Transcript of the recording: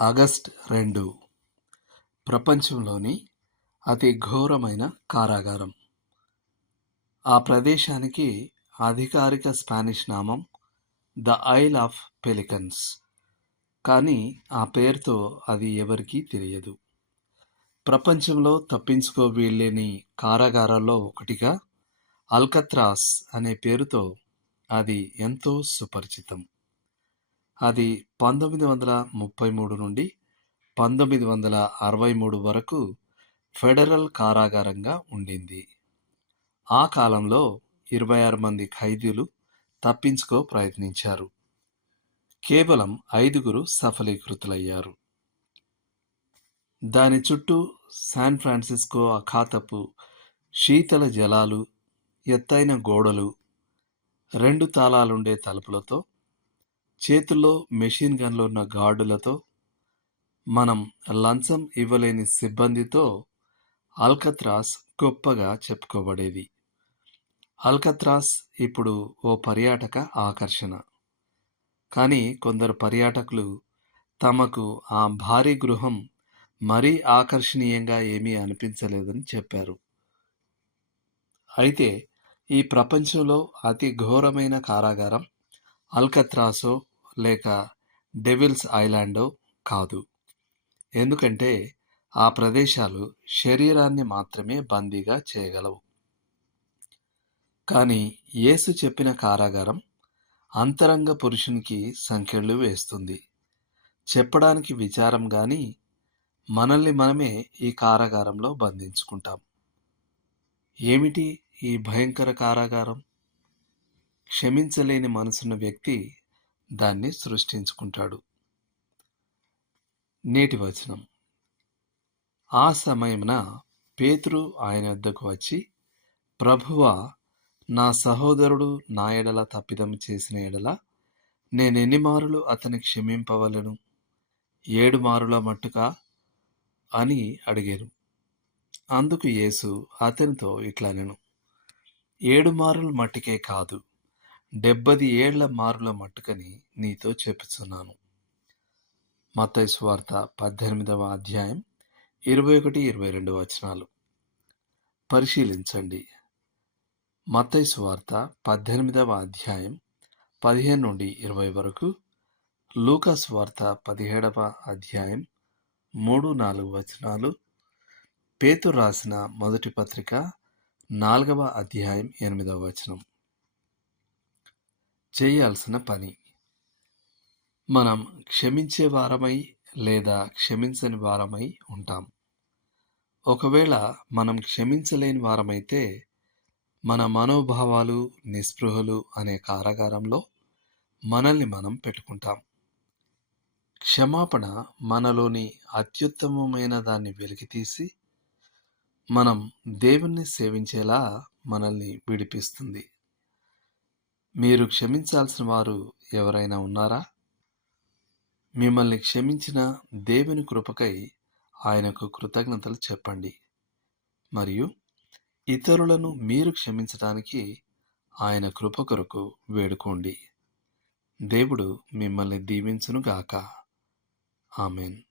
August రెండు. ప్రపంచంలోని అతి ఘోరమైన కారాగారం. ఆ ప్రదేశానికి అధికారిక స్పానిష్ నామం ద ఐల్ ఆఫ్ పెలికన్స్. కానీ ఆ పేరుతో అది ఎవరికీ తెలియదు. ప్రపంచంలో తప్పించుకో వీల్లేని కారాగారాల్లో ఒకటిగా అల్కత్రాస్ అనే పేరుతో అది ఎంతో సుపరిచితం. అది పంతొమ్మిది వందల ముప్పై మూడు నుండి పంతొమ్మిది వందల అరవై మూడు వరకు ఫెడరల్ కారాగారంగా ఉండింది. ఆ కాలంలో ఇరవై ఆరు మంది ఖైదీలు తప్పించుకో ప్రయత్నించారు. కేవలం ఐదుగురు సఫలీకృతులయ్యారు. దాని చుట్టూ శాన్ ఫ్రాన్సిస్కో అఖాతపు శీతల జలాలు ఎత్తైన గోడలు రెండు తాళాలుండే తలుపులతో చేతుల్లో మెషిన్ గన్లు ఉన్న గార్డులతో మనం లంచం ఇవ్వలేని సిబ్బందితో అల్కత్రాస్ గొప్పగా చెప్పుకోబడేది. అల్కత్రాస్ ఇప్పుడు ఓ పర్యాటక ఆకర్షణ. కానీ కొందరు పర్యాటకులు తమకు ఆ భారీ గృహం మరీ ఆకర్షణీయంగా ఏమీ అనిపించలేదని చెప్పారు. అయితే ఈ ప్రపంచంలో అతి ఘోరమైన కారాగారం అల్కత్రాసో లేక డెవిల్స్ ఐలాండో కాదు. ఎందుకంటే ఆ ప్రదేశాలు శరీరాన్ని మాత్రమే బందీగా చేయగలవు. కానీ యేసు చెప్పిన కారాగారం అంతరంగ పురుషునికి సంఖ్యలు వేస్తుంది. చెప్పడానికి విచారం కానీ మనల్ని మనమే ఈ కారాగారంలో బంధించుకుంటాం. ఏమిటి ఈ భయంకర కారాగారం? క్షమించలేని మనసున్న వ్యక్తి దాన్ని సృష్టించుకుంటాడు. నేటి వచనం. ఆ సమయమున పేతురు ఆయన వద్దకు వచ్చి ప్రభువా నా సహోదరుడు నా ఎడల తప్పిదం చేసిన ఎడల నేనెన్ని మారులు అతని క్షమింపవలను? ఏడు మారుల మట్టుగా అని అడిగారు అందుకు యేసు అతనితో ఇట్లా నేను ఏడు మారుల మట్టికే కాదు డెబ్బది ఏళ్ళ మారుల మట్టుకని నీతో చెప్పుచున్నాను మత్తయి వార్త పద్దెనిమిదవ అధ్యాయం ఇరవై ఒకటి ఇరవై రెండు వచనాలు. పరిశీలించండి. మత్తయి వార్త పద్దెనిమిదవ అధ్యాయం పదిహేను నుండి ఇరవై వరకు లూకాస్ వార్త పదిహేడవ అధ్యాయం మూడు నాలుగు వచనాలు పేతు రాసిన మొదటి పత్రిక నాలుగవ అధ్యాయం ఎనిమిదవ వచనం. చేయాల్సిన పని. మనం క్షమించే వారమై లేదా క్షమించని వారమై ఉంటాం. ఒకవేళ మనం క్షమించలేని వారమైతే మన మనోభావాలు నిస్పృహలు అనే కారాగారంలో మనల్ని మనం పెట్టుకుంటాం. క్షమాపణ మనలోని అత్యుత్తమమైన దాన్ని వెలికితీసి మనం దేవుణ్ణి సేవించేలా మనల్ని విడిపిస్తుంది. మీరు క్షమించాల్సిన వారు ఎవరైనా ఉన్నారా? మిమ్మల్ని క్షమించిన దేవుని కృపకై ఆయనకు కృతజ్ఞతలు చెప్పండి. మరియు ఇతరులను మీరు క్షమించడానికి ఆయన కృప కొరకు వేడుకోండి. దేవుడు మిమ్మల్ని దీవించునుగాక. ఆమెన్.